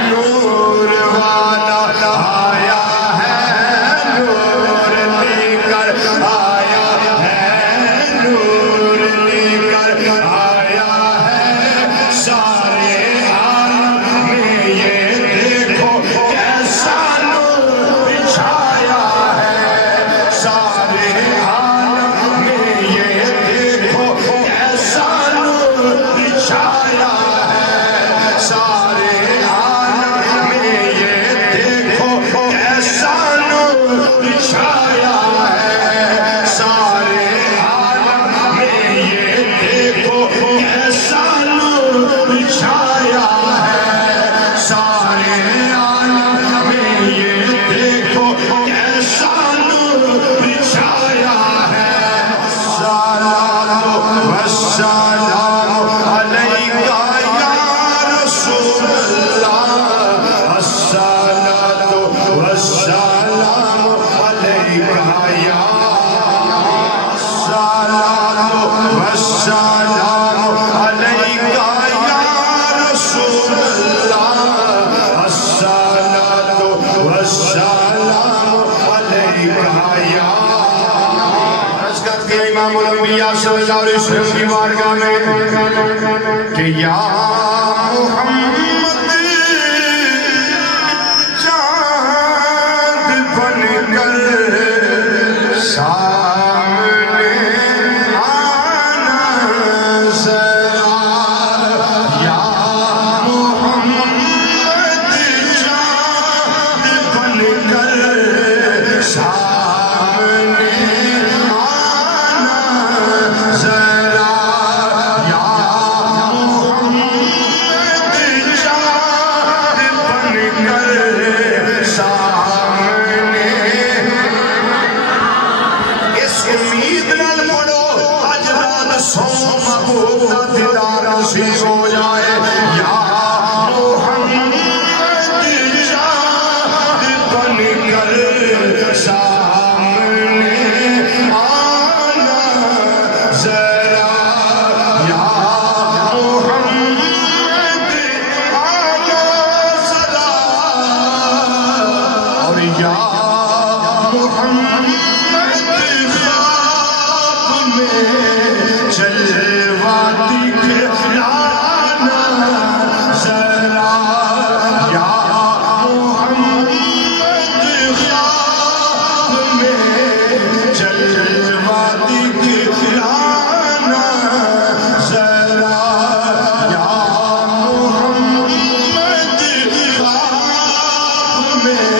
نور والا آیا ہے نور لے کر آیا ہے نور لے کر آیا ہے سارے عالم میں یہ دیکھو کیسا نور چھایا ہے سارے عالم میں یہ دیکھو کیسا نور چھایا ہے سارے عالم میں یہ دیکھو کیسا نور چھایا ہے سارے عالم میں یہ دیکھو کیسا نور چھایا ہے سارے عالم میں یہ دیکھو کیسا نور چھایا ہے صلاۃ والسلام علیکہ یا رسول اللہ الصلاۃ والسلام علیکہ یا الصلاۃ والسلام علیکہ یا رسول اللہ الصلاۃ والسلام علیکہ یا عرض کرتے ہیں امام الانبیاء صلی اللہ علیہ وسلم کی بارگاہ میں کہ یا محمد چاند بن کر سامنے آنا ذرا یا محمد چاند بن کر سامنے آنا ذرا یا محمد چاند بن کر سامنے اس امید نال پڑھو اج رات سو محبوب دا دیدار نصیب ہو جائے یا محمد چاند بن کر سامنے آنا ذرا یا محمد آنا ذرا اور یا محمد خواب میں جلوہ دکھلانا ذرا یا محمد خواب میں جلوہ دکھلانا ذرا یا محمد خواب میں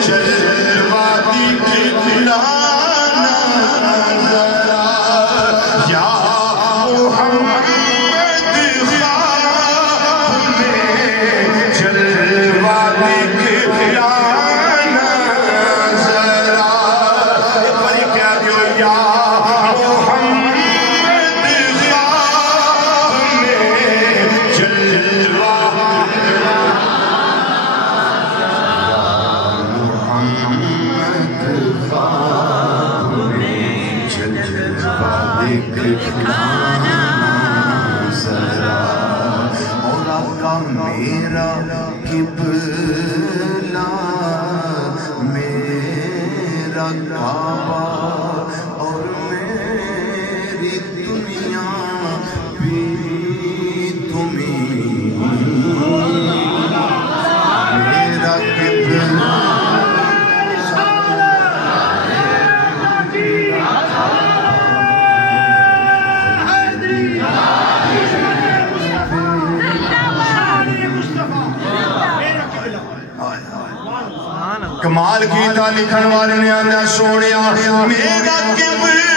جلوہ دکھلانا ذرا یا محمد خواب میں جلوہ دکھلانا ذرا ایک باری کہہ دیو یا محمد خواب میں جلوہ محمد خواب میں جلوہ دکھلانا ذرا مولا کا میرا قبلہ میرا کعبہ اور میری دنیا بھی تمہیں میرا قبلہ کمال کیتا لکھن والے نے آنا سونیا میرا قبلہ